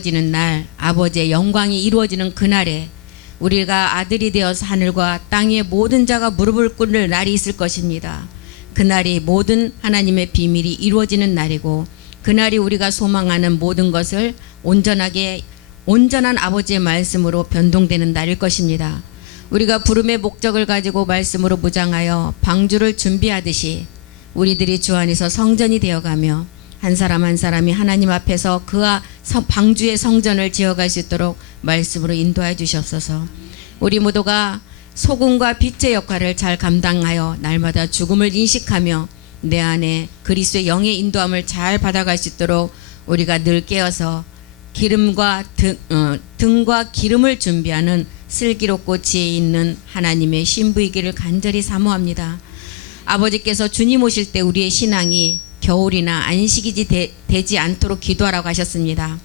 지는 날, 아버지의 영광이 이루어지는 그날에 우리가 아들이 되어서 하늘과 땅의 모든 자가 무릎을 꿇을 날이 있을 것입니다. 그날이 모든 하나님의 비밀이 이루어지는 날이고, 그날이 우리가 소망하는 모든 것을 온전한 아버지의 말씀으로 변동되는 날일 것입니다. 우리가 부름의 목적을 가지고 말씀으로 무장하여 방주를 준비하듯이 우리들이 주 안에서 성전이 되어가며 한 사람 한 사람이 하나님 앞에서 그 방주의 성전을 지어갈 수 있도록 말씀으로 인도해 주시옵소서. 우리 모두가 소금과 빛의 역할을 잘 감당하여 날마다 죽음을 인식하며 내 안에 그리스도의 영의 인도함을 잘 받아갈 수 있도록 우리가 늘 깨어서 기름과 등과 기름을 준비하는 슬기롭고 지혜 있는 하나님의 신부이기를 간절히 사모합니다. 아버지께서 주님 오실 때 우리의 신앙이 겨울이나 안식이 되지 않도록 기도하라고 하셨습니다.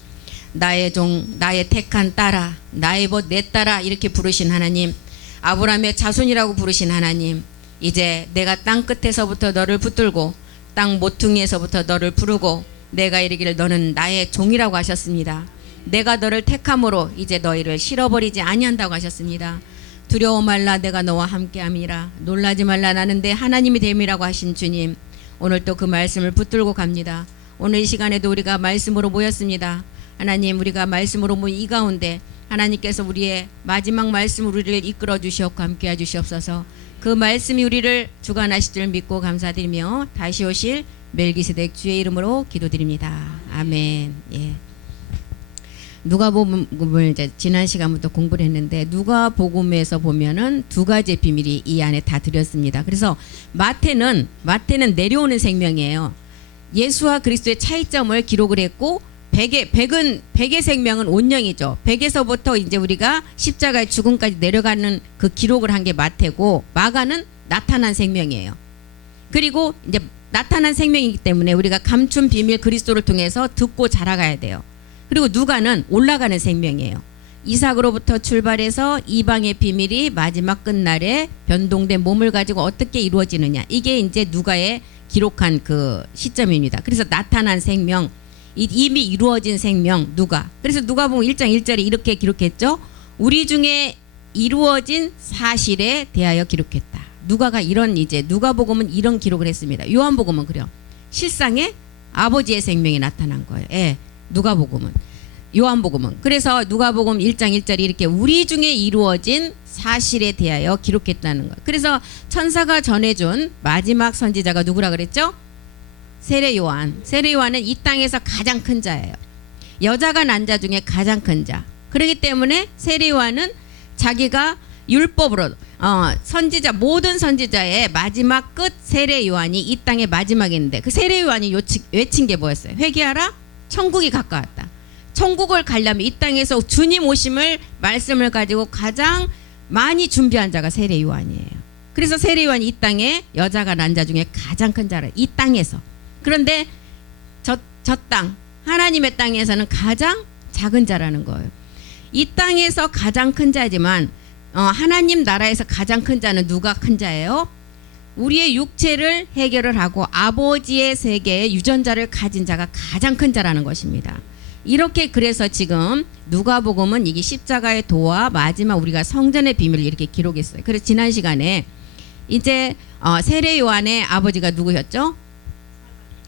나의 종, 나의 택한 딸아, 나의 벗 내 딸아, 이렇게 부르신 하나님, 아브라함의 자손이라고 부르신 하나님, 이제 내가 땅 끝에서부터 너를 붙들고 땅 모퉁이에서부터 너를 부르고 내가 이르기를 너는 나의 종이라고 하셨습니다. 내가 너를 택함으로 이제 너희를 실어버리지 아니한다고 하셨습니다. 두려워 말라, 내가 너와 함께함이라. 놀라지 말라, 나는 내 하나님이 됨이라고 하신 주님, 오늘 또 그 말씀을 붙들고 갑니다. 오늘 이 시간에도 우리가 말씀으로 모였습니다. 하나님, 우리가 말씀으로 모인 이 가운데 하나님께서 우리의 마지막 말씀으로 우리를 이끌어 주시옵고 함께해 주시옵소서. 그 말씀이 우리를 주관하실 줄 믿고 감사드리며 다시 오실 멜기세덱 주의 이름으로 기도드립니다. 아멘. 예. 누가복음을 이제 지난 시간부터 공부를 했는데, 누가복음에서 보면은 두 가지의 비밀이 이 안에 다 들였습니다. 그래서 마태는 내려오는 생명이에요. 예수와 그리스도의 차이점을 기록을 했고, 백의 생명은 온영이죠. 백에서부터 이제 우리가 십자가의 죽음까지 내려가는 그 기록을 한 게 마태고, 마가는 나타난 생명이에요. 그리고 이제 나타난 생명이기 때문에 우리가 감춘 비밀 그리스도를 통해서 듣고 자라가야 돼요. 그리고 누가는 올라가는 생명이에요. 이삭으로부터 출발해서 이방의 비밀이 마지막 끝날에 변동된 몸을 가지고 어떻게 이루어지느냐, 이게 이제 누가의 기록한 그 시점입니다. 그래서 나타난 생명, 이미 이루어진 생명, 누가. 그래서 누가복음 1장 1절에 이렇게 기록했죠. 우리 중에 이루어진 사실에 대하여 기록했다. 누가가 누가복음은 이런 기록을 했습니다. 요한복음은 그래요. 실상의 아버지의 생명이 나타난 거예요. 예. 요한복음은. 그래서 누가복음 1장 1절이 이렇게 우리 중에 이루어진 사실에 대하여 기록했다는 거예요. 그래서 천사가 전해준 마지막 선지자가 누구라 그랬죠? 세례요한. 세례요한은 이 땅에서 가장 큰 자예요. 여자가 난 자 중에 가장 큰 자. 그렇기 때문에 세례요한은 자기가 율법으로 모든 선지자의 마지막 끝 세례요한이 이 땅의 마지막인데, 그 세례요한이 외친 게 뭐였어요? 회개하라, 천국이 가까웠다. 천국을 가려면 이 땅에서 주님 오심을 말씀을 가지고 가장 많이 준비한 자가 세례요한이에요. 그래서 세례요한이 이 땅에 여자가 난 자 중에 가장 큰 자라, 이 땅에서. 그런데 저 땅, 하나님의 땅에서는 가장 작은 자라는 거예요. 이 땅에서 가장 큰 자지만 하나님 나라에서 가장 큰 자는 누가 큰 자예요? 우리의 육체를 해결을 하고 아버지의 세계의 유전자를 가진 자가 가장 큰 자라는 것입니다. 이렇게 그래서 지금 누가복음은 이게 십자가의 도와 마지막 우리가 성전의 비밀을 이렇게 기록했어요. 그래서 지난 시간에 이제 세례 요한의 아버지가 누구였죠?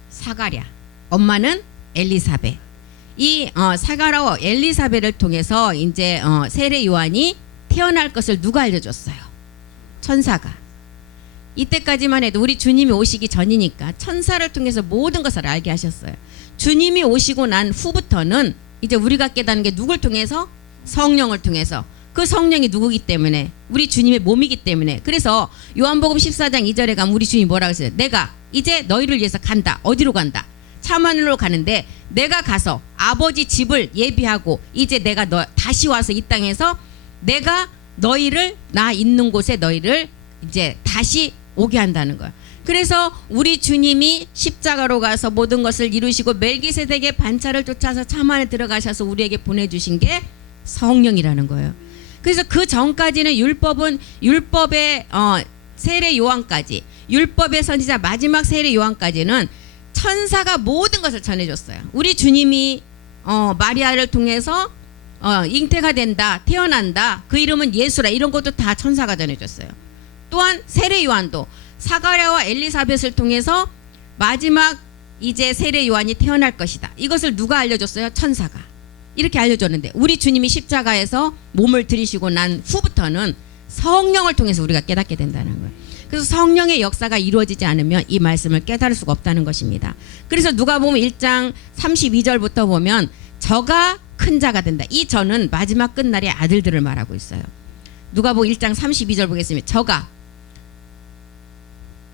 사가랴. 엄마는 엘리사벳. 이 사가랴와 엘리사벳을 통해서 이제 세례 요한이 태어날 것을 누가 알려줬어요? 천사가. 이때까지만 해도 우리 주님이 오시기 전이니까 천사를 통해서 모든 것을 알게 하셨어요. 주님이 오시고 난 후부터는 이제 우리가 깨닫는 게 누굴 통해서? 성령을 통해서. 그 성령이 누구기 때문에? 우리 주님의 몸이기 때문에. 그래서 요한복음 14장 2절에 가면 우리 주님이 뭐라고 했어요? 내가 이제 너희를 위해서 간다. 어디로 간다? 참하늘로 가는데 내가 가서 아버지 집을 예비하고 이제 내가 다시 와서 이 땅에서 내가 너희를 나 있는 곳에 너희를 이제 다시 오게 한다는 거야. 그래서 우리 주님이 십자가로 가서 모든 것을 이루시고 멜기세덱의 반차를 쫓아서 참 안에 들어가셔서 우리에게 보내주신 게 성령이라는 거예요. 그래서 그 전까지는 율법의 세례 요한까지, 율법의 선지자 마지막 세례 요한까지는 천사가 모든 것을 전해줬어요. 우리 주님이 마리아를 통해서 잉태가 된다, 태어난다, 그 이름은 예수라, 이런 것도 다 천사가 전해줬어요. 또한 세례 요한도 사가랴와 엘리사벳을 통해서 마지막 이제 세례 요한이 태어날 것이다, 이것을 누가 알려줬어요? 천사가 이렇게 알려줬는데, 우리 주님이 십자가에서 몸을 들이시고 난 후부터는 성령을 통해서 우리가 깨닫게 된다는 거예요. 그래서 성령의 역사가 이루어지지 않으면 이 말씀을 깨달을 수가 없다는 것입니다. 그래서 누가복음 1장 32절부터 보면 저가 큰 자가 된다. 이 저는 마지막 끝날의 아들들을 말하고 있어요. 누가복음 1장 32절 보겠습니다. 저가,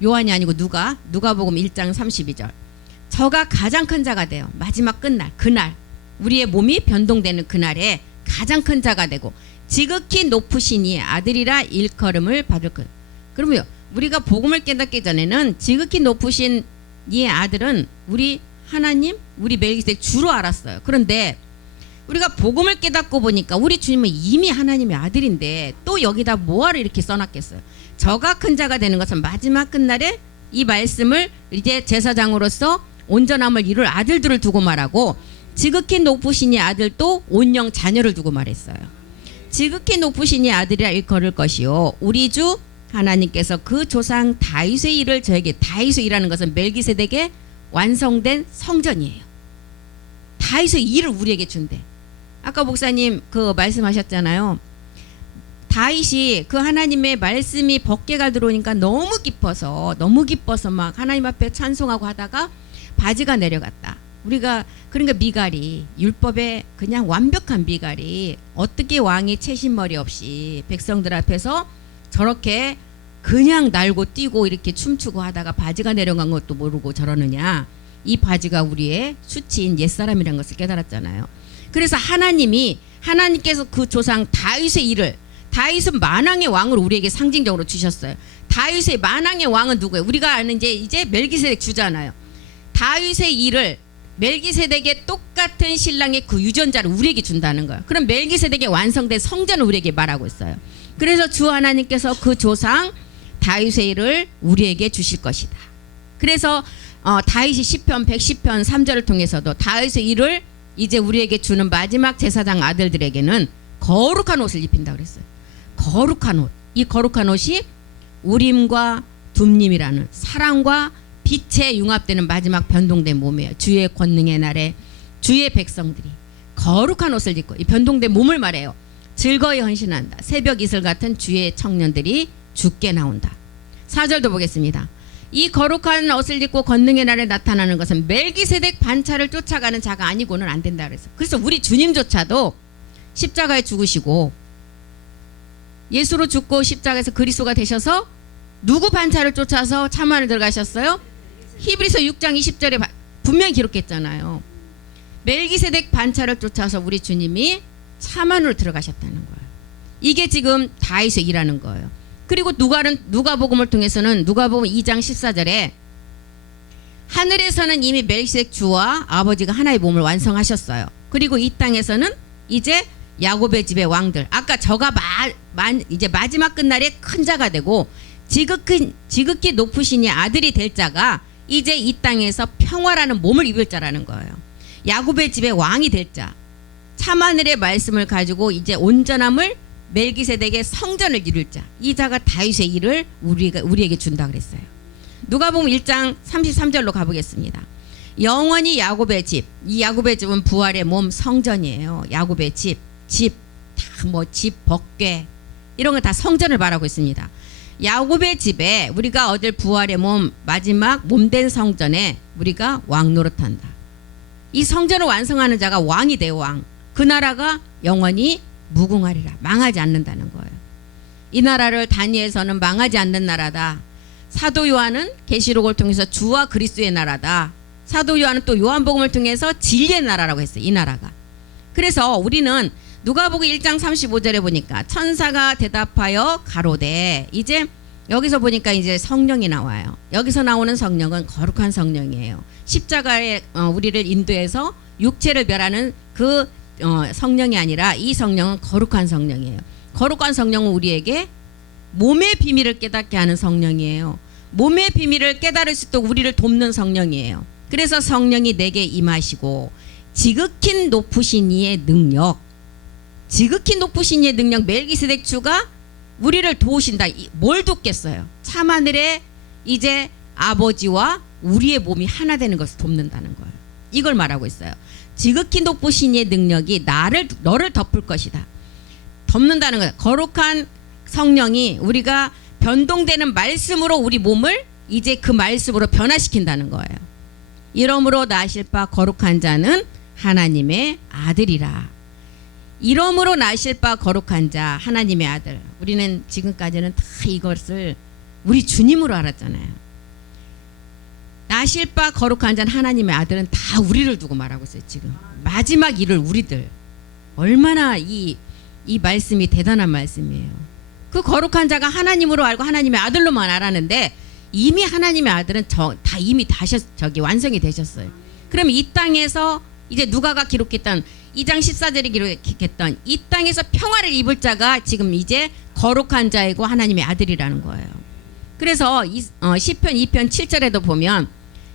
요한이 아니고 누가복음 1장 32절. 저가 가장 큰 자가 돼요. 마지막 끝날, 그날, 우리의 몸이 변동되는 그날에 가장 큰 자가 되고 지극히 높으신 이의 아들이라 일컬음을 받을 것. 그러면 우리가 복음을 깨닫기 전에는 지극히 높으신 이의 아들은 우리 하나님, 우리 멜기세덱 주로 알았어요. 그런데 우리가 복음을 깨닫고 보니까 우리 주님은 이미 하나님의 아들인데 또 여기다 뭐하러 이렇게 써놨겠어요. 저가 큰 자가 되는 것은 마지막 끝날에 이 말씀을 이제 제사장으로서 온전함을 이룰 아들들을 두고 말하고, 지극히 높으신 이 아들도 온영 자녀를 두고 말했어요. 지극히 높으신 이 아들이라 일컬을 것이요 우리 주 하나님께서 그 조상 다윗의 일을 저에게, 다윗의 일이라는 것은 멜기세덱의 완성된 성전이에요. 다윗의 일을 우리에게 준대. 아까 목사님 그 말씀하셨잖아요. 다윗이 그 하나님의 말씀이 법궤가 들어오니까 너무 기뻐서 막 하나님 앞에 찬송하고 하다가 바지가 내려갔다. 우리가 그러니까 미갈이, 율법의 그냥 완벽한 미갈이 어떻게 왕이 채신머리 없이 백성들 앞에서 저렇게 그냥 날고 뛰고 이렇게 춤추고 하다가 바지가 내려간 것도 모르고 저러느냐. 이 바지가 우리의 수치인 옛사람이라는 것을 깨달았잖아요. 그래서 하나님께서 그 조상 다윗의 일을, 다윗은 만왕의 왕을 우리에게 상징적으로 주셨어요. 다윗의 만왕의 왕은 누구예요? 우리가 아는 이제 멜기세덱 주잖아요. 다윗의 일을 멜기세덱의 똑같은 신랑의 그 유전자를 우리에게 준다는 거예요. 그럼 멜기세덱의 완성된 성전을 우리에게 말하고 있어요. 그래서 주 하나님께서 그 조상 다윗의 일을 우리에게 주실 것이다. 그래서 다윗이 시편 110편 3절을 통해서도 다윗의 일을 이제 우리에게 주는 마지막 제사장 아들들에게는 거룩한 옷을 입힌다고 그랬어요. 거룩한 옷. 이 거룩한 옷이 우림과 둠림이라는 사랑과 빛에 융합되는 마지막 변동된 몸이에요. 주의 권능의 날에 주의 백성들이 거룩한 옷을 입고 이 변동된 몸을 말해요. 즐거이 헌신한다. 새벽 이슬 같은 주의 청년들이 죽게 나온다. 4절도 보겠습니다. 이 거룩한 옷을 입고 권능의 날에 나타나는 것은 멜기세덱 반차를 쫓아가는 자가 아니고는 안 된다 그랬어요. 그래서 우리 주님조차도 십자가에 죽으시고 예수로 죽고 십자가에서 그리스도가 되셔서 누구 반차를 쫓아서 참관을 들어가셨어요? 히브리서 6장 20절에 분명히 기록했잖아요. 멜기세덱 반차를 쫓아서 우리 주님이 참관으로 들어가셨다는 거예요. 이게 지금 다윗의 일하는 거예요. 그리고 누가복음을 통해서는 누가복음 2장 14절에 하늘에서는 이미 멜기세덱 주와 아버지가 하나의 몸을 완성하셨어요. 그리고 이 땅에서는 이제 야곱의 집의 왕들, 아까 저가 이제 마지막 끝날에 큰 자가 되고 지극히 높으시니 아들이 될 자가 이제 이 땅에서 평화라는 몸을 입을 자라는 거예요. 야곱의 집의 왕이 될 자, 참하늘의 말씀을 가지고 이제 온전함을 멜기세덱의 성전을 이룰 자, 이 자가 다윗의 일을 우리에게 준다 그랬어요. 누가복음 1장 33절로 가보겠습니다. 영원히 야곱의 집, 이 야곱의 집은 부활의 몸 성전이에요. 야곱의 집 법궤 이런 거 다 성전을 말하고 있습니다. 야곱의 집에 우리가 얻을 부활의 몸, 마지막 몸된 성전에 우리가 왕 노릇한다. 이 성전을 완성하는 자가 왕이 돼요. 왕. 그 나라가 영원히 무궁하리라. 망하지 않는다는 거예요. 이 나라를 다니엘서는 망하지 않는 나라다. 사도 요한은 계시록을 통해서 주와 그리스도의 나라다. 사도 요한은 또 요한복음을 통해서 진리의 나라라고 했어요. 이 나라가. 그래서 우리는 누가복음 1장 35절에 보니까 천사가 대답하여 가로되, 이제 여기서 보니까 이제 성령이 나와요. 여기서 나오는 성령은 거룩한 성령이에요. 십자가에 우리를 인도해서 육체를 멸하는 그 성령이 아니라 이 성령은 거룩한 성령이에요. 거룩한 성령은 우리에게 몸의 비밀을 깨닫게 하는 성령이에요. 몸의 비밀을 깨달을 수 있도록 우리를 돕는 성령이에요. 그래서 성령이 내게 임하시고 지극히 높으신 이의 능력, 지극히 높으신 이의 능력, 멜기세덱 주가 우리를 도우신다. 뭘 돕겠어요? 참하늘에 이제 아버지와 우리의 몸이 하나 되는 것을 돕는다는 거예요. 이걸 말하고 있어요. 지극히 높으신 이의 능력이 너를 덮을 것이다. 덮는다는 거예요. 거룩한 성령이 우리가 변동되는 말씀으로 우리 몸을 이제 그 말씀으로 변화시킨다는 거예요. 이러므로 나실 바 거룩한 자는 하나님의 아들이라. 이러므로 나실 바 거룩한 자 하나님의 아들. 우리는 지금까지는 다 이것을 우리 주님으로 알았잖아요. 나실 바 거룩한 자는 하나님의 아들은 다 우리를 두고 말하고 있어요. 지금 마지막 일을 우리들. 얼마나 이 말씀이 대단한 말씀이에요. 그 거룩한 자가 하나님으로 알고 하나님의 아들로만 알았는데 이미 하나님의 아들은 다 이미 완성이 되셨어요. 그럼 이 땅에서 이제 누가가 기록했던 2장 14절에 기록했던 이 땅에서 평화를 입을 자가 지금 이제 거룩한 자이고 하나님의 아들이라는 거예요. 그래서 시편 2편 7절에도 보면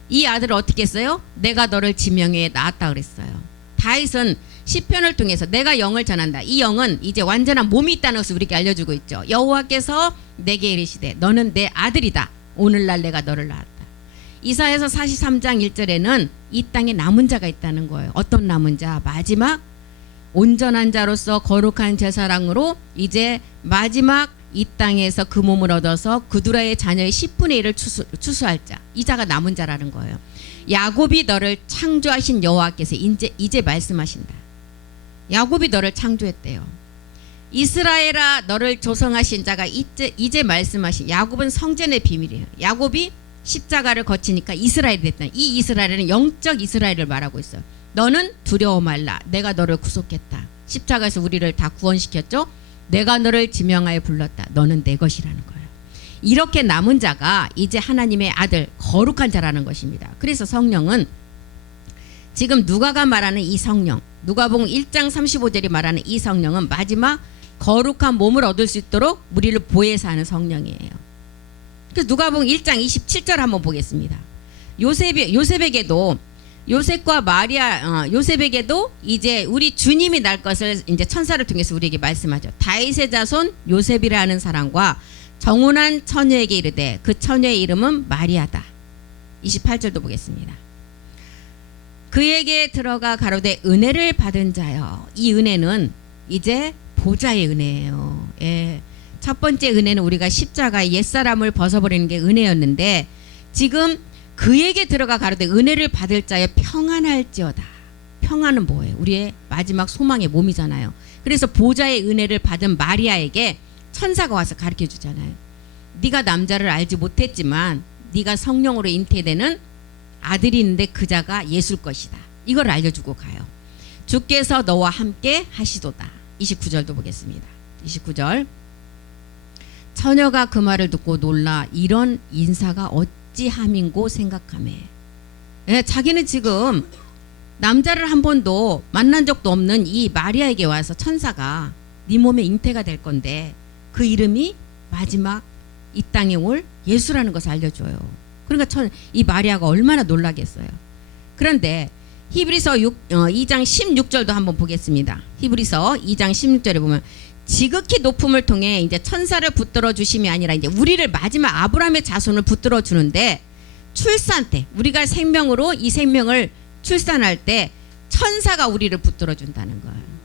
이 아들을 어떻게 했어요? 내가 너를 지명해 낳았다 그랬어요. 다윗은 시편을 통해서 내가 영을 전한다. 이 영은 이제 완전한 몸이 있다는 것을 우리에게 알려주고 있죠. 여호와께서 내게 이르시되 너는 내 아들이다. 오늘날 내가 너를 낳았다. 이사야서 43장 1절에는 이 땅에 남은 자가 있다는 거예요. 어떤 남은 자? 마지막 온전한 자로서 거룩한 제사랑으로 이제 마지막 이 땅에서 그 몸을 얻어서 그두라의 자녀의 10분의 1을 추수할 자. 이 자가 남은 자라는 거예요. 야곱이 너를 창조하신 여호와께서 이제 말씀하신다. 야곱이 너를 창조했대요. 이스라엘아 너를 조성하신 자가 이제 말씀하신. 야곱은 성전의 비밀이에요. 야곱이 십자가를 거치니까 이스라엘이 됐다. 이 이스라엘은 영적 이스라엘을 말하고 있어요. 너는 두려워 말라. 내가 너를 구속했다. 십자가에서 우리를 다 구원시켰죠. 내가 너를 지명하여 불렀다. 너는 내 것이라는 거예요. 이렇게 남은 자가 이제 하나님의 아들 거룩한 자라는 것입니다. 그래서 성령은 지금 누가가 말하는 이 성령, 누가복음 1장 35절이 말하는 이 성령은 마지막 거룩한 몸을 얻을 수 있도록 우리를 보혜사 하는 성령이에요. 그래서 누가복음 1장 27절 한번 보겠습니다. 요셉에게도 요셉과 마리아 요셉에게도 이제 우리 주님이 날 것을 이제 천사를 통해서 우리에게 말씀하죠. 다윗의 자손 요셉이라는 사람과 정혼한 처녀에게 이르되 그 처녀의 이름은 마리아다. 28절도 보겠습니다. 그에게 들어가 가로되 은혜를 받은 자여. 이 은혜는 이제 보좌의 은혜예요. 예. 첫 번째 은혜는 우리가 십자가의 옛사람을 벗어버리는 게 은혜였는데 지금 그에게 들어가 가로되 은혜를 받을 자여 평안할지어다. 평안은 뭐예요? 우리의 마지막 소망의 몸이잖아요. 그래서 보좌의 은혜를 받은 마리아에게 천사가 와서 가르쳐 주잖아요. 네가 남자를 알지 못했지만 네가 성령으로 잉태되는 아들이 있는데 그 자가 예수일 것이다. 이걸 알려주고 가요. 주께서 너와 함께 하시도다. 29절도 보겠습니다. 29절. 처녀가 그 말을 듣고 놀라 이런 인사가 어찌함인고 생각하매. 예, 자기는 지금 남자를 한 번도 만난 적도 없는 이 마리아에게 와서 천사가 네 몸에 잉태가 될 건데 그 이름이 마지막 이 땅에 올 예수라는 것을 알려줘요. 그러니까 이 마리아가 얼마나 놀라겠어요. 그런데 히브리서 2장 16절도 한번 보겠습니다. 히브리서 2장 16절에 보면 지극히 높음을 통해 이제 천사를 붙들어 주심이 아니라 이제 우리를 마지막 아브라함의 자손을 붙들어 주는데 출산 때 우리가 생명으로 이 생명을 출산할 때 천사가 우리를 붙들어 준다는 거예요.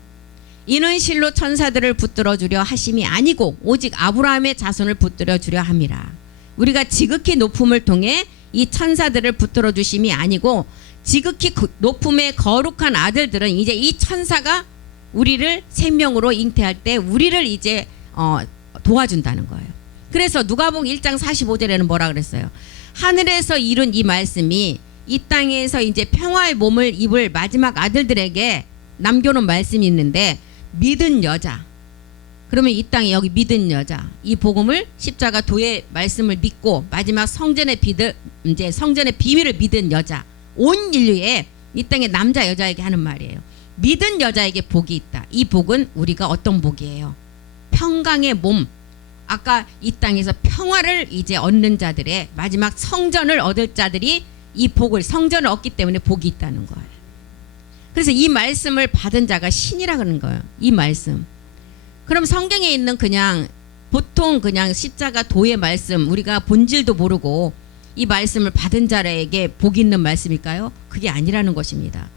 이는 실로 천사들을 붙들어 주려 하심이 아니고 오직 아브라함의 자손을 붙들어 주려 함이라. 우리가 지극히 높음을 통해 이 천사들을 붙들어 주심이 아니고 지극히 높음의 거룩한 아들들은 이제 이 천사가 우리를 생명으로 잉태할 때 우리를 이제 도와준다는 거예요. 그래서 누가복음 1장 45절에는 뭐라 그랬어요? 하늘에서 이룬 이 말씀이 이 땅에서 이제 평화의 몸을 입을 마지막 아들들에게 남겨놓은 말씀이 있는데 믿은 여자. 그러면 이 땅에 여기 믿은 여자, 이 복음을 십자가 도의 말씀을 믿고 마지막 성전의 비밀을 믿은 여자, 온 인류에 이 땅의 남자 여자에게 하는 말이에요. 믿은 여자에게 복이 있다. 이 복은 우리가 어떤 복이에요? 평강의 몸. 아까 이 땅에서 평화를 이제 얻는 자들의 마지막 성전을 얻을 자들이 이 복을 성전을 얻기 때문에 복이 있다는 거예요. 그래서 이 말씀을 받은 자가 신이라 그러는 거예요. 이 말씀. 그럼 성경에 있는 그냥 보통 그냥 십자가 도의 말씀 우리가 본질도 모르고 이 말씀을 받은 자에게 복 있는 말씀일까요? 그게 아니라는 것입니다.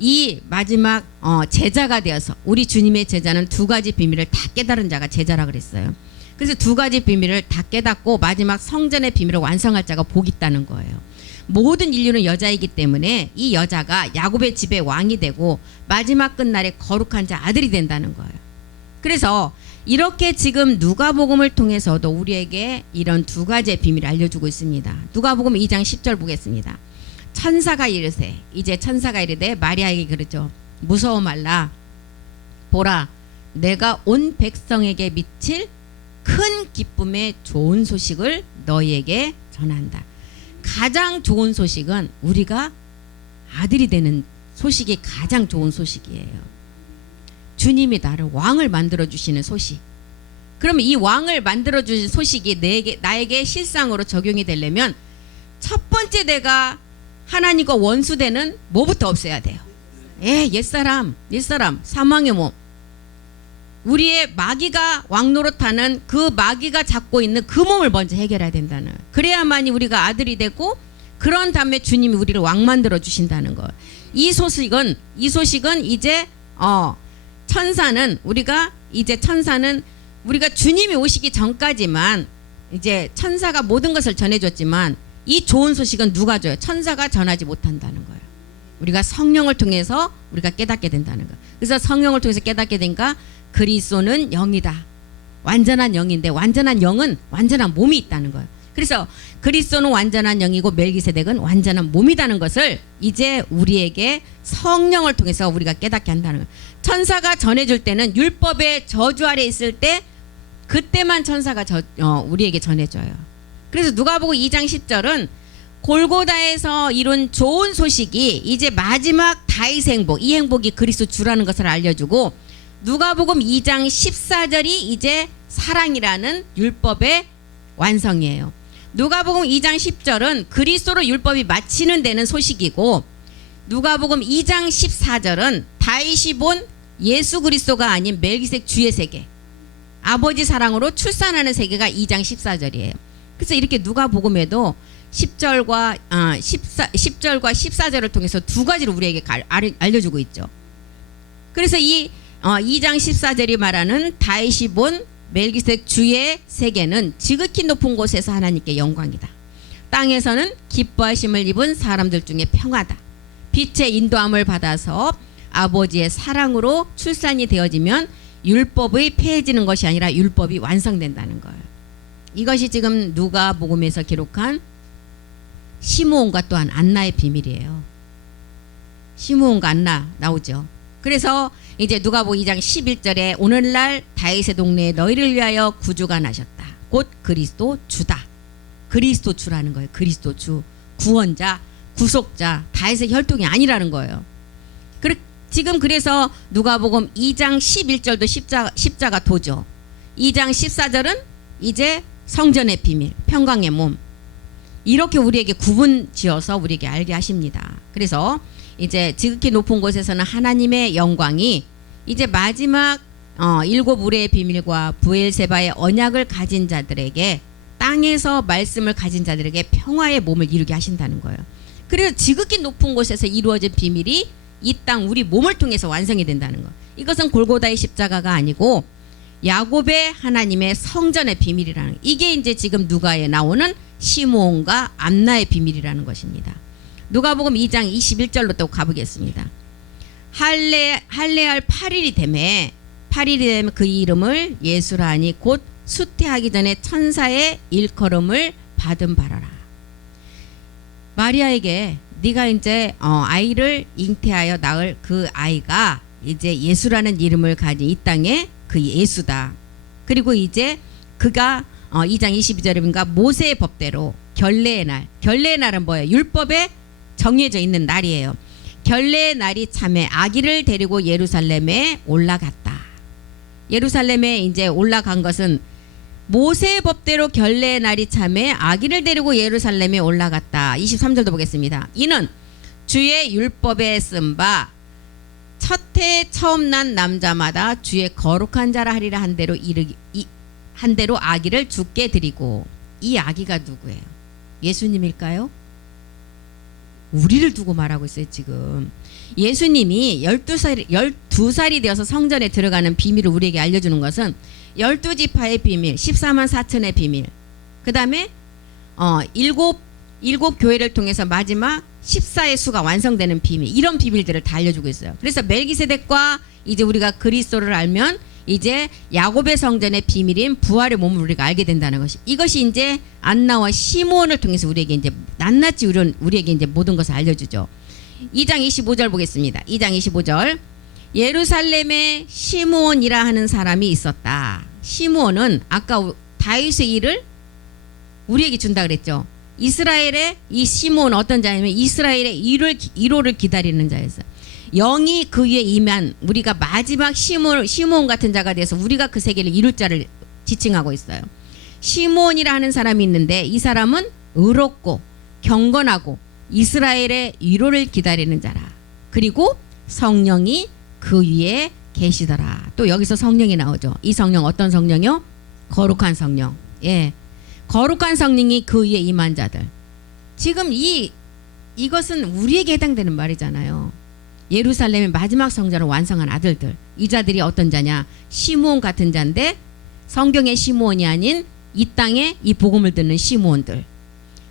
이 마지막 제자가 되어서 우리 주님의 제자는 두 가지 비밀을 다 깨달은 자가 제자라 그랬어요. 그래서 두 가지 비밀을 다 깨닫고 마지막 성전의 비밀을 완성할 자가 복 있다는 거예요. 모든 인류는 여자이기 때문에 이 여자가 야곱의 집의 왕이 되고 마지막 끝날에 거룩한 자 아들이 된다는 거예요. 그래서 이렇게 지금 누가복음을 통해서도 우리에게 이런 두 가지의 비밀을 알려주고 있습니다. 누가복음 2장 10절 보겠습니다. 천사가 이르세, 이제 천사가 이르되 마리아에게 그러죠. 무서워 말라. 보라, 내가 온 백성에게 미칠 큰 기쁨의 좋은 소식을 너희에게 전한다. 가장 좋은 소식은 우리가 아들이 되는 소식이 가장 좋은 소식이에요. 주님이 나를 왕을 만들어 주시는 소식. 그러면 이 왕을 만들어 주신 소식이 나에게 실상으로 적용이 되려면 첫 번째 내가 하나님과 원수되는 뭐부터 없애야 돼요. 옛사람, 사망의 몸. 우리의 마귀가 왕노릇하는 그 마귀가 잡고 있는 그 몸을 먼저 해결해야 된다는. 그래야만이 우리가 아들이 되고 그런 다음에 주님이 우리를 왕 만들어 주신다는 거. 이 소식은 이제 천사는 우리가 주님이 오시기 전까지만 이제 천사가 모든 것을 전해줬지만 이 좋은 소식은 누가 줘요? 천사가 전하지 못한다는 거예요. 우리가 성령을 통해서 우리가 깨닫게 된다는 거예요. 그래서 성령을 통해서 깨닫게 되니까 그리스도는 영이다. 완전한 영인데 완전한 영은 완전한 몸이 있다는 거예요. 그래서 그리스도는 완전한 영이고 멜기세덱은 완전한 몸이라는 것을 이제 우리에게 성령을 통해서 우리가 깨닫게 한다는 거예요. 천사가 전해줄 때는 율법의 저주 아래 있을 때 그때만 천사가 우리에게 전해줘요. 그래서 누가복음 2장 10절은 골고다에서 이룬 좋은 소식이 이제 마지막 다윗의 행복, 이 행복이 그리스도 주라는 것을 알려주고 누가복음 2장 14절이 이제 사랑이라는 율법의 완성이에요. 누가복음 2장 10절은 그리스도로 율법이 마치는 데는 소식이고 누가복음 2장 14절은 다윗이 본 예수 그리스도가 아닌 멜기세덱 주의 세계, 아버지 사랑으로 출산하는 세계가 2장 14절이에요. 그래서 이렇게 누가복음에도 10절과 14절을 통해서 두 가지로 우리에게 알려주고 있죠. 그래서 이 2장 14절이 말하는 다윗이 본 멜기세덱 주의 세계는 지극히 높은 곳에서 하나님께 영광이다. 땅에서는 기뻐하심을 입은 사람들 중에 평화다. 빛의 인도함을 받아서 아버지의 사랑으로 출산이 되어지면 율법의 폐해지는 것이 아니라 율법이 완성된다는 거예요. 이것이 지금 누가복음에서 기록한 시므온과 또한 안나의 비밀이에요. 시므온과 안나 나오죠. 그래서 이제 누가복음 2장 11절에 오늘날 다윗의 동네에 너희를 위하여 구주가 나셨다. 곧 그리스도 주다. 그리스도 주라는 거예요. 그리스도 주, 구원자, 구속자, 다윗의 혈통이 아니라는 거예요. 지금 그래서 누가복음 2장 11절도 십자가 도죠. 2장 14절은 이제 성전의 비밀, 평강의 몸. 이렇게 우리에게 구분 지어서 우리에게 알게 하십니다. 그래서 이제 지극히 높은 곳에서는 하나님의 영광이 이제 마지막 일곱 우레의 비밀과 부엘세바의 언약을 가진 자들에게, 땅에서 말씀을 가진 자들에게 평화의 몸을 이루게 하신다는 거예요. 그래서 지극히 높은 곳에서 이루어진 비밀이 이 땅 우리 몸을 통해서 완성이 된다는 거. 이것은 골고다의 십자가가 아니고 야곱의 하나님의 성전의 비밀이라는, 이게 이제 지금 누가에 나오는 시므온과 암나의 비밀이라는 것입니다. 누가복음 2장 21절로 또 가보겠습니다. 할례할 8일이 되면 그 이름을 예수라 하니 곧 수태하기 전에 천사의 일컬음을 받은 바라라. 마리아에게 네가 이제 아이를 잉태하여 낳을 그 아이가 이제 예수라는 이름을 가진 이 땅의 그 예수다. 그리고 이제 그가 2장 22절인가 모세의 법대로 결례의 날은 뭐예요? 율법에 정해져 있는 날이에요. 결례의 날이 참에 아기를 데리고 예루살렘에 올라갔다. 예루살렘에 이제 올라간 것은 모세의 법대로 결례의 날이 참에 아기를 데리고 예루살렘에 올라갔다. 23절도 보겠습니다. 이는 주의 율법에 쓴 바 첫해 처음 난 남자마다 주의 거룩한 자라 하리라 한 대로 한 대로 아기를 주께 드리고. 이 아기가 누구예요? 예수님일까요? 우리를 두고 말하고 있어요 지금. 예수님이 12살이 되어서 성전에 들어가는 비밀을 우리에게 알려주는 것은 12지파의 비밀, 14만 4천의 비밀, 그 다음에 일곱 교회를 통해서 마지막 14의 수가 완성되는 비밀, 이런 비밀들을 다 알려주고 있어요. 그래서 멜기세덱과 이제 우리가 그리스도를 알면 이제 야곱의 성전의 비밀인 부활의 몸을 우리가 알게 된다는 것이, 이것이 이제 안나와 시므온을 통해서 우리에게 이제 낱낱이 우리에게 이제 모든 것을 알려주죠. 2장 25절 보겠습니다. 2장 25절. 예루살렘에 시므온이라 하는 사람이 있었다. 시므온은 아까 다윗의 일을 우리에게 준다 그랬죠. 이스라엘의 이 시므온 어떤 자냐면 이스라엘의 1호를 기다리는 자였어요. 영이 그 위에 임한 우리가 마지막 시므온 같은 자가 돼서 우리가 그 세계를 이룰 자를 지칭하고 있어요. 시므온이라 하는 사람이 있는데 이 사람은 의롭고 경건하고 이스라엘의 1호를 기다리는 자라. 그리고 성령이 그 위에 계시더라. 또 여기서 성령이 나오죠. 이 성령 어떤 성령이요? 거룩한 성령. 예, 거룩한 성령이 그 위에 임한 자들. 지금 이것은 우리에게 해당되는 말이잖아요. 예루살렘의 마지막 성전을 완성한 아들들, 이 자들이 어떤 자냐? 시므온 같은 자인데 성경의 시므온이 아닌 이 땅에 이 복음을 듣는 시므온들,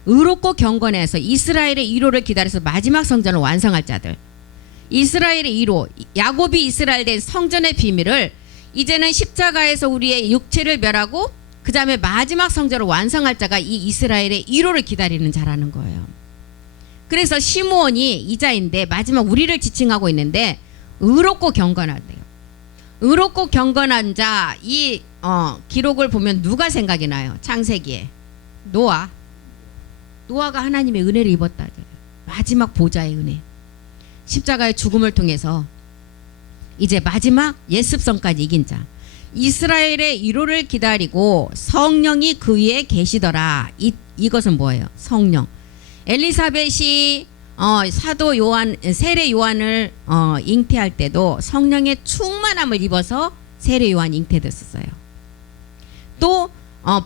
의롭고 경건해서 이스라엘의 1호를 기다려서 마지막 성전을 완성할 자들, 이스라엘의 1호, 야곱이 이스라엘 된 성전의 비밀을 이제는 십자가에서 우리의 육체를 멸하고 그 다음에 마지막 성전을 완성할 자가 이 이스라엘의 1호를 기다리는 자라는 거예요. 그래서 시므온이 이 자인데 마지막 우리를 지칭하고 있는데 의롭고 경건하대요. 의롭고 경건한 자, 이 기록을 보면 누가 생각이 나요? 창세기에 노아가 하나님의 은혜를 입었다. 마지막 보좌의 은혜. 십자가의 죽음을 통해서 이제 마지막 예습성까지 이긴 자. 이스라엘의 1호를 기다리고 성령이 그 위에 계시더라. 이것은 뭐예요? 성령. 엘리사벳이 사도 요한, 세례 요한을 잉태할 때도 성령의 충만함을 입어서 세례 요한 잉태됐었어요. 또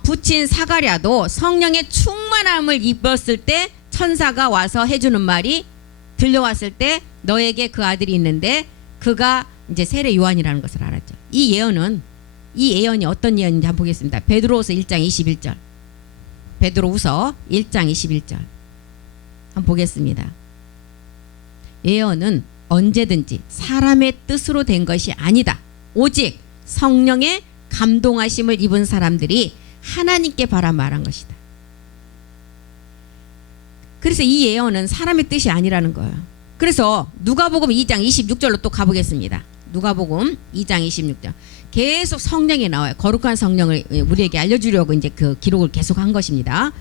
부친 사가랴도 성령의 충만함을 입었을 때 천사가 와서 해주는 말이 들려왔을 때 너에게 그 아들이 있는데 그가 이제 세례 요한이라는 것을 알았죠. 이 예언이 어떤 예언인지 한번 보겠습니다. 베드로후서 1장 21절. 베드로후서 1장 21절. 한번 보겠습니다. 예언은 언제든지 사람의 뜻으로 된 것이 아니다. 오직 성령의 감동하심을 입은 사람들이 하나님께 바라 말한 것이다. 그래서 이 예언은 사람의 뜻이 아니라는 거예요. 그래서 누가복음 2장 26절로 또 가보겠습니다. 누가복음 2장 26절. 계속 성령이 나와요. 거룩한 성령을 우리에게 알려주려고 이제 그 기록을 계속 한 것입니다.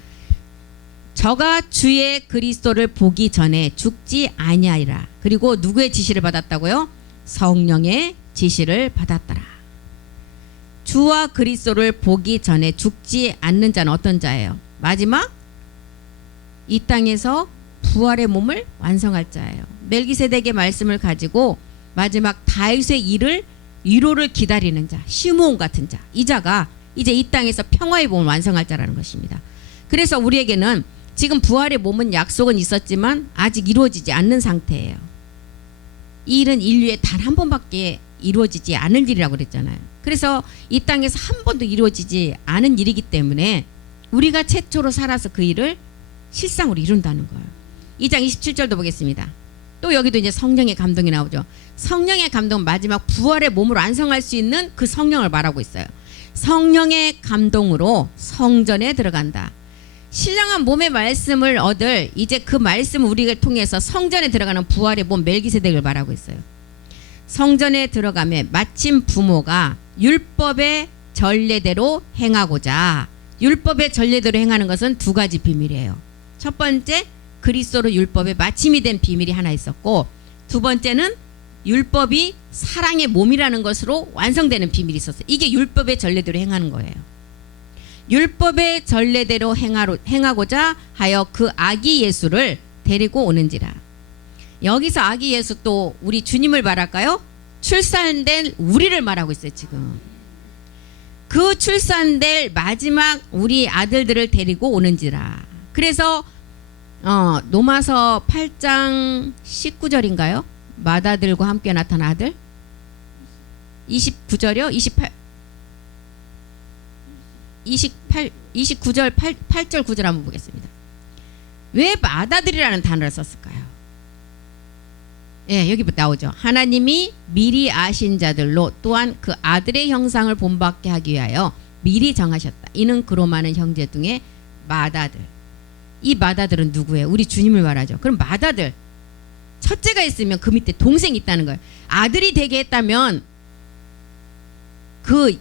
저가 주의 그리스도를 보기 전에 죽지 아니하리라. 그리고 누구의 지시를 받았다고요? 성령의 지시를 받았더라. 주와 그리스도를 보기 전에 죽지 않는 자는 어떤 자예요? 마지막 이 땅에서 부활의 몸을 완성할 자예요. 멜기세덱의 말씀을 가지고 마지막 다윗의 일을 1호를 기다리는 자, 시므온 같은 자, 이 자가 이제 이 땅에서 평화의 몸을 완성할 자라는 것입니다. 그래서 우리에게는 지금 부활의 몸은 약속은 있었지만 아직 이루어지지 않는 상태예요. 이 일은 인류에 단 한 번밖에 이루어지지 않을 일이라고 그랬잖아요. 그래서 이 땅에서 한 번도 이루어지지 않은 일이기 때문에 우리가 최초로 살아서 그 일을 실상으로 이룬다는 거예요. 2장 27절도 보겠습니다. 또 여기도 이제 성령의 감동이 나오죠. 성령의 감동은 마지막 부활의 몸으로 완성할 수 있는 그 성령을 말하고 있어요. 성령의 감동으로 성전에 들어간다. 신령한 몸의 말씀을 얻을 이제 그 말씀을 우리를 통해서 성전에 들어가는 부활의 몸 멜기세덱을 말하고 있어요. 성전에 들어가면 마침 부모가 율법의 전례대로 행하고자, 율법의 전례대로 행하는 것은 두 가지 비밀이에요. 첫 번째, 그리스도로 율법의 마침이 된 비밀이 하나 있었고, 두 번째는 율법이 사랑의 몸이라는 것으로 완성되는 비밀이 있었어요. 이게 율법의 전례대로 행하는 거예요. 율법의 전례대로 행하고자 하여 그 아기 예수를 데리고 오는지라. 여기서 아기 예수 또 우리 주님을 말할까요? 출산된 우리를 말하고 있어요 지금. 그 출산될 마지막 우리 아들들을 데리고 오는지라. 그래서 로마서 8장 19절인가요? 맏아들과 함께 나타난 아들 29절이요? 29절 8절 9절 한번 보겠습니다. 왜 맏아들이라는 단어를 썼을까요? 예, 여기부터 나오죠. 하나님이 미리 아신 자들로 또한 그 아들의 형상을 본받게 하기 위하여 미리 정하셨다. 이는 그로 많은 형제 중에 맏아들. 이 맏아들은 누구예요? 우리 주님을 말하죠. 그럼 맏아들, 첫째가 있으면 그 밑에 동생이 있다는 거예요. 아들이 되게 했다면 그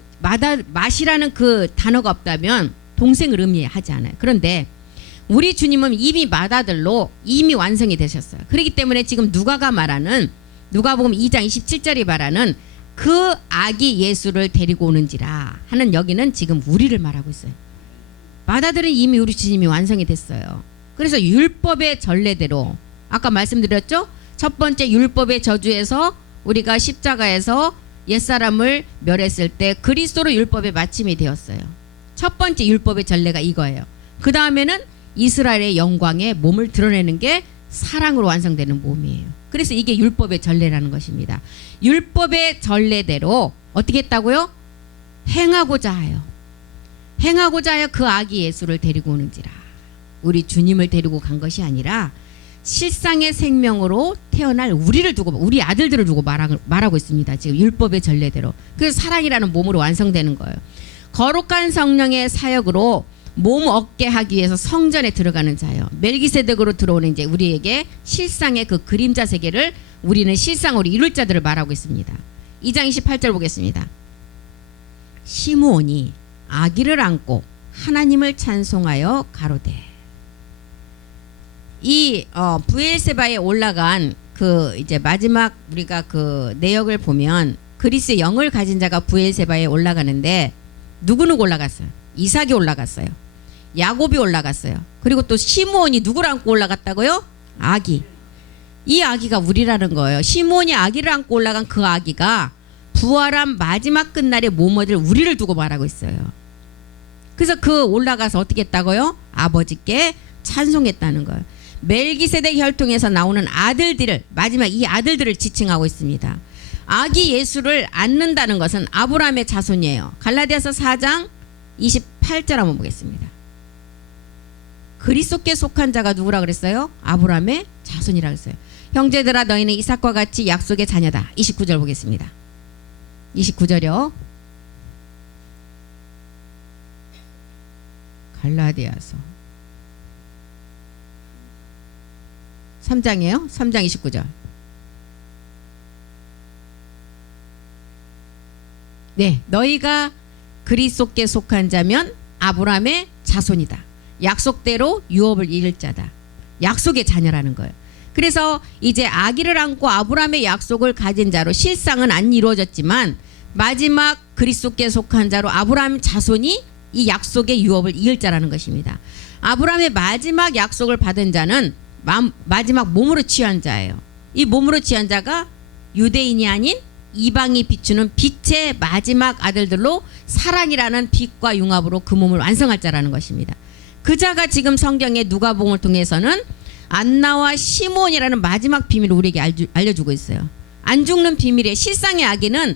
맏이라는 그 단어가 없다면 동생을 의미하지 않아요. 그런데 우리 주님은 이미 맏아들로 이미 완성이 되셨어요. 그렇기 때문에 지금 누가가 말하는, 누가복음 2장 27절이 말하는 그 아기 예수를 데리고 오는지라 하는 여기는 지금 우리를 말하고 있어요. 맏아들은 이미 우리 주님이 완성이 됐어요. 그래서 율법의 전례대로 아까 말씀드렸죠? 첫 번째 율법의 저주에서 우리가 십자가에서 옛사람을 멸했을 때 그리스도로 율법의 마침이 되었어요. 첫 번째 율법의 전례가 이거예요. 그 다음에는 이스라엘의 영광에 몸을 드러내는 게 사랑으로 완성되는 몸이에요. 그래서 이게 율법의 전례라는 것입니다. 율법의 전례대로 어떻게 했다고요? 행하고자 하여 그 아기 예수를 데리고 오는지라. 우리 주님을 데리고 간 것이 아니라 실상의 생명으로 태어날 우리를 두고, 우리 아들들을 두고 말하고 있습니다. 지금 율법의 전례대로. 그래서 사랑이라는 몸으로 완성되는 거예요. 거룩한 성령의 사역으로 몸 얻게 하기 위해서 성전에 들어가는 자요. 멜기세덱으로 들어오는 이제 우리에게 실상의 그 그림자 세계를 우리는 실상으로 이룰 자들을 말하고 있습니다. 2장 28절 보겠습니다. 시므온이 아기를 안고 하나님을 찬송하여 가로되. 이 부엘세바에 올라간 그 이제 마지막 우리가 그 내역을 보면 그리스의 영을 가진 자가 부엘세바에 올라가는데 누구 올라갔어요? 이삭이 올라갔어요. 야곱이 올라갔어요. 그리고 또 시므온이 누구를 안고 올라갔다고요? 아기. 이 아기가 우리라는 거예요. 시므온이 아기를 안고 올라간 그 아기가 부활한 마지막 끝날의 몸 얻을 우리를 두고 말하고 있어요. 그래서 그 올라가서 어떻게 했다고요? 아버지께 찬송했다는 거예요. 멜기세덱 혈통에서 나오는 아들들을, 마지막 이 아들들을 지칭하고 있습니다. 아기 예수를 안는다는 것은 아브라함의 자손이에요. 갈라디아서 4장 28절 한번 보겠습니다. 그리스도께 속한 자가 누구라 그랬어요? 아브라함의 자손이라 그랬어요. 형제들아 너희는 이삭과 같이 약속의 자녀다. 29절 보겠습니다. 29절이요. 갈라디아서 3장이에요. 3장 29절. 네, 너희가 그리스도께 속한 자면 아브라함의 자손이다. 약속대로 유업을 이룰 자다. 약속의 자녀라는 거예요. 그래서 이제 아기를 안고 아브라함의 약속을 가진 자로 실상은 안 이루어졌지만 마지막 그리스도께 속한 자로 아브라함 자손이 이 약속의 유업을 이을 자라는 것입니다. 아브라함의 마지막 약속을 받은 자는 마지막 몸으로 취한 자예요. 이 몸으로 취한 자가 유대인이 아닌 이방이 비추는 빛의 마지막 아들들로 사랑이라는 빛과 융합으로 그 몸을 완성할 자라는 것입니다. 그 자가 지금 성경의 누가복음을 통해서는 안나와 시몬이라는 마지막 비밀을 우리에게 알려주고 있어요. 안 죽는 비밀의 실상의 아기는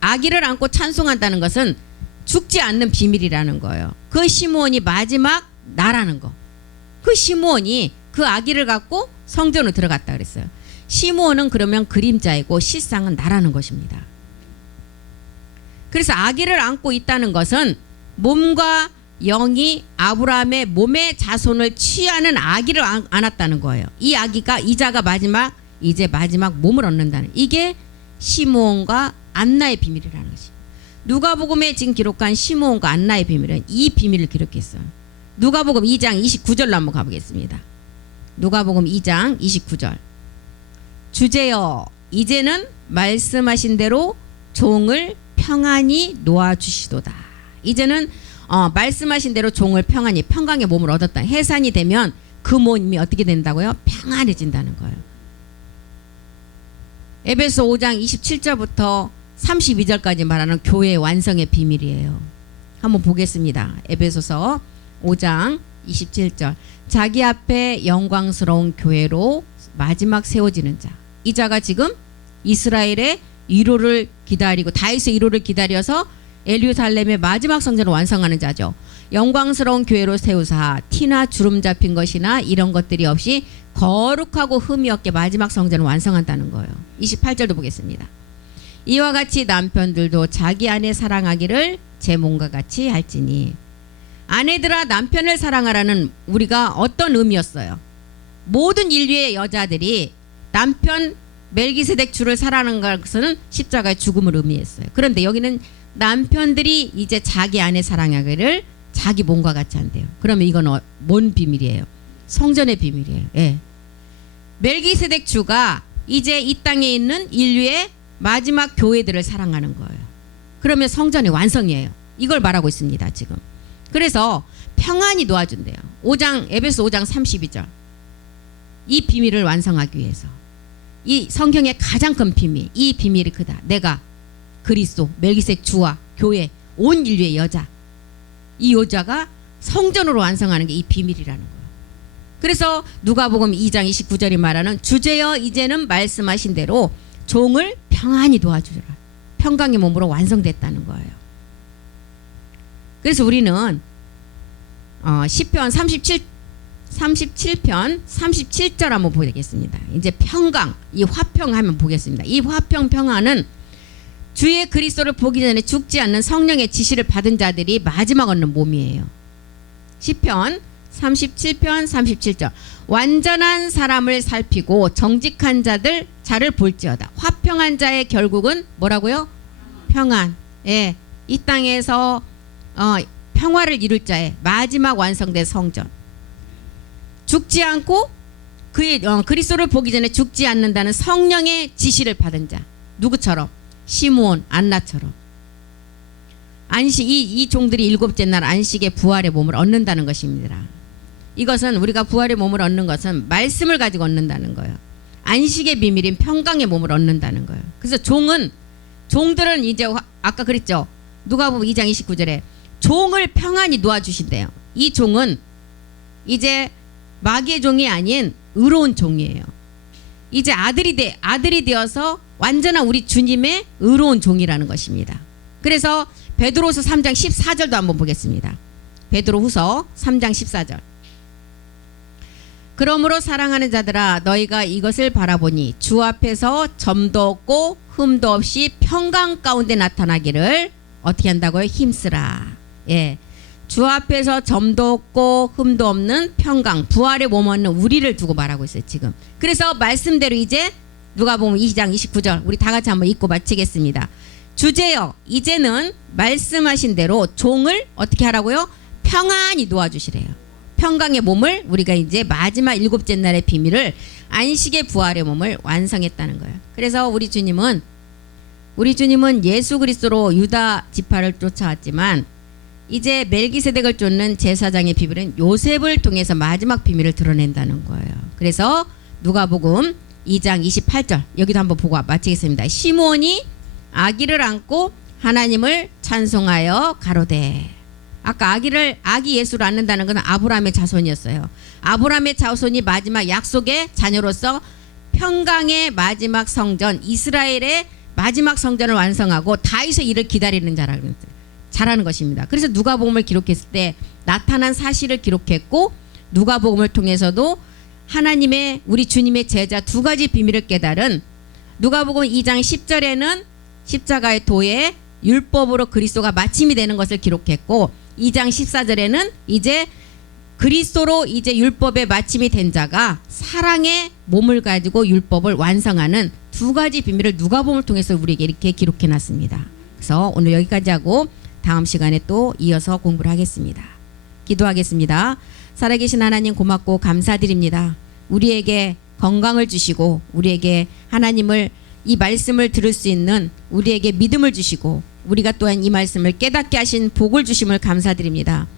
아기를 안고 찬송한다는 것은 죽지 않는 비밀이라는 거예요. 그 시몬이 마지막 나라는 거. 그 시몬이 그 아기를 갖고 성전으로 들어갔다 그랬어요. 시몬은 그러면 그림자이고 실상은 나라는 것입니다. 그래서 아기를 안고 있다는 것은 몸과 영이 아브라함의 몸의 자손을 취하는 아기를 안았다는 거예요. 이 아기가 이자가 이제 마지막 몸을 얻는다는, 이게 시므온과 안나의 비밀이라는 것이. 누가복음에 지금 기록한 시므온과 안나의 비밀은 이 비밀을 기록했어요. 누가복음 2장 29절로 한번 가보겠습니다. 누가복음 2장 29절. 주제여 이제는 말씀하신 대로 종을 평안히 놓아주시도다. 이제는 말씀하신 대로 종을 평강의 몸을 얻었다. 해산이 되면 그 몸이 어떻게 된다고요? 평안해진다는 거예요. 에베소 5장 27절부터 32절까지 말하는 교회의 완성의 비밀이에요. 한번 보겠습니다. 에베소서 5장 27절. 자기 앞에 영광스러운 교회로 마지막 세워지는 자. 이 자가 지금 이스라엘의 위로를 기다리고 다윗의 위로를 기다려서 예루살렘의 마지막 성전을 완성하는 자죠. 영광스러운 교회로 세우사 티나 주름 잡힌 것이나 이런 것들이 없이 거룩하고 흠이 없게 마지막 성전을 완성한다는 거예요. 28절도 보겠습니다. 이와 같이 남편들도 자기 아내 사랑하기를 제 몸과 같이 할지니. 아내들아 남편을 사랑하라는 우리가 어떤 의미였어요? 모든 인류의 여자들이 남편 멜기세덱 주를 사랑하는 것은 십자가의 죽음을 의미했어요. 그런데 여기는 남편들이 이제 자기 아내 사랑하기를 자기 몸과 같이 한대요. 그러면 이건 뭔 비밀이에요? 성전의 비밀이에요. 예. 멜기세덱 주가 이제 이 땅에 있는 인류의 마지막 교회들을 사랑하는 거예요. 그러면 성전의 완성이에요. 이걸 말하고 있습니다. 지금. 그래서 평안이 도와준대요. 에베소 5장 32절. 이 비밀을 완성하기 위해서. 이 성경의 가장 큰 비밀. 이 비밀이 크다. 내가 그리스도 멜기세덱 주와 교회 온 인류의 여자. 이 여자가 성전으로 완성하는 게 이 비밀이라는 거예요. 그래서 누가복음 2장 29절이 말하는 주제여 이제는 말씀하신 대로 종을 평안히 도와주라. 평강의 몸으로 완성됐다는 거예요. 그래서 우리는 시편 37편 37절 한번 보겠습니다. 이제 평강, 이 화평 하면 보겠습니다. 이 화평 평안은 주의 그리스도를 보기 전에 죽지 않는 성령의 지시를 받은 자들이 마지막 얻는 몸이에요. 시편 37편 37절. 완전한 사람을 살피고 정직한 자를 볼지어다. 화평한 자의 결국은 뭐라고요? 평안. 예, 이 땅에서 평화를 이룰 자의 마지막 완성된 성전. 죽지 않고 그의 그리스도를 보기 전에 죽지 않는다는 성령의 지시를 받은 자. 누구처럼? 시므온, 안나처럼. 안식 이 종들이 일곱째 날 안식의 부활의 몸을 얻는다는 것입니다. 이것은 우리가 부활의 몸을 얻는 것은 말씀을 가지고 얻는다는 거예요. 안식의 비밀인 평강의 몸을 얻는다는 거예요. 그래서 종들은 이제 아까 그랬죠. 누가복음 2장 29절에 종을 평안히 놓아주신대요. 이 종은 이제 마귀의 종이 아닌 의로운 종이에요. 이제 아들이 되어서 완전한 우리 주님의 의로운 종이라는 것입니다. 그래서 베드로후서 3장 14절도 한번 보겠습니다. 베드로후서 3장 14절. 그러므로 사랑하는 자들아 너희가 이것을 바라보니 주 앞에서 점도 없고 흠도 없이 평강 가운데 나타나기를 어떻게 한다고요? 힘쓰라. 예. 주 앞에서 점도 없고 흠도 없는 평강, 부활의 몸 얻는 우리를 두고 말하고 있어요, 지금. 그래서 말씀대로 이제 누가복음 2장 29절 우리 다 같이 한번 읽고 마치겠습니다. 주제여 이제는 말씀하신 대로 종을 어떻게 하라고요? 평안히 놓아주시래요. 평강의 몸을 우리가 이제 마지막 일곱째 날의 비밀을 안식의 부활의 몸을 완성했다는 거예요. 그래서 우리 주님은 예수 그리스도로 유다 지파를 쫓아왔지만 이제 멜기세덱을 쫓는 제사장의 비밀은 요셉을 통해서 마지막 비밀을 드러낸다는 거예요. 그래서 누가복음 2장 28절 여기도 한번 보고 마치겠습니다. 시므온이 아기를 안고 하나님을 찬송하여 가로되. 아까 아기 예수를 안는다는 것은 아브라함의 자손이었어요. 아브라함의 자손이 마지막 약속의 자녀로서 평강의 마지막 성전 이스라엘의 마지막 성전을 완성하고 다윗의 일을 기다리는 자라는 것입니다. 그래서 누가복음을 기록했을 때 나타난 사실을 기록했고 누가복음을 통해서도 하나님의 우리 주님의 제자 두 가지 비밀을 깨달은 누가복음 2장 10절에는 십자가의 도에 율법으로 그리스도가 마침이 되는 것을 기록했고 2장 14절에는 이제 그리스도로 이제 율법의 마침이 된 자가 사랑의 몸을 가지고 율법을 완성하는 두 가지 비밀을 누가복음을 통해서 우리에게 이렇게 기록해 놨습니다. 그래서 오늘 여기까지 하고 다음 시간에 또 이어서 공부를 하겠습니다. 기도하겠습니다. 살아계신 하나님 고맙고 감사드립니다. 우리에게 건강을 주시고 우리에게 하나님을 이 말씀을 들을 수 있는 우리에게 믿음을 주시고 우리가 또한 이 말씀을 깨닫게 하신 복을 주심을 감사드립니다.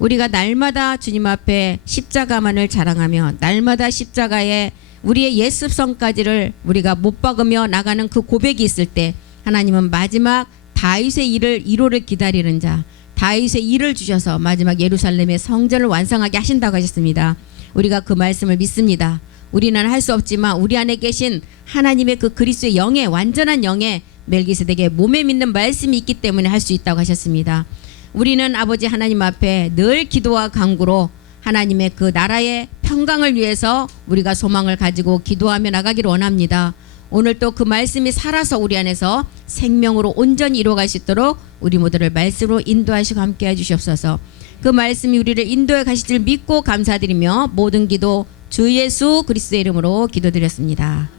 우리가 날마다 주님 앞에 십자가만을 자랑하며 날마다 십자가의 우리의 옛 습성까지를 우리가 못 박으며 나가는 그 고백이 있을 때 하나님은 마지막 다윗의 일을 기다리는 자, 다윗의 일을 주셔서 마지막 예루살렘의 성전을 완성하게 하신다고 하셨습니다. 우리가 그 말씀을 믿습니다. 우리는 할 수 없지만 우리 안에 계신 하나님의 그 그리스도의 영의 완전한 영의 멜기세덱의 몸에 믿는 말씀이 있기 때문에 할 수 있다고 하셨습니다. 우리는 아버지 하나님 앞에 늘 기도와 간구로 하나님의 그 나라의 평강을 위해서 우리가 소망을 가지고 기도하며 나가기를 원합니다. 오늘 또 그 말씀이 살아서 우리 안에서 생명으로 온전히 이루어갈 수 있도록 우리 모두를 말씀으로 인도하시고 함께해 주시옵소서. 그 말씀이 우리를 인도해 가실 줄 믿고 감사드리며 모든 기도 주 예수 그리스도의 이름으로 기도드렸습니다.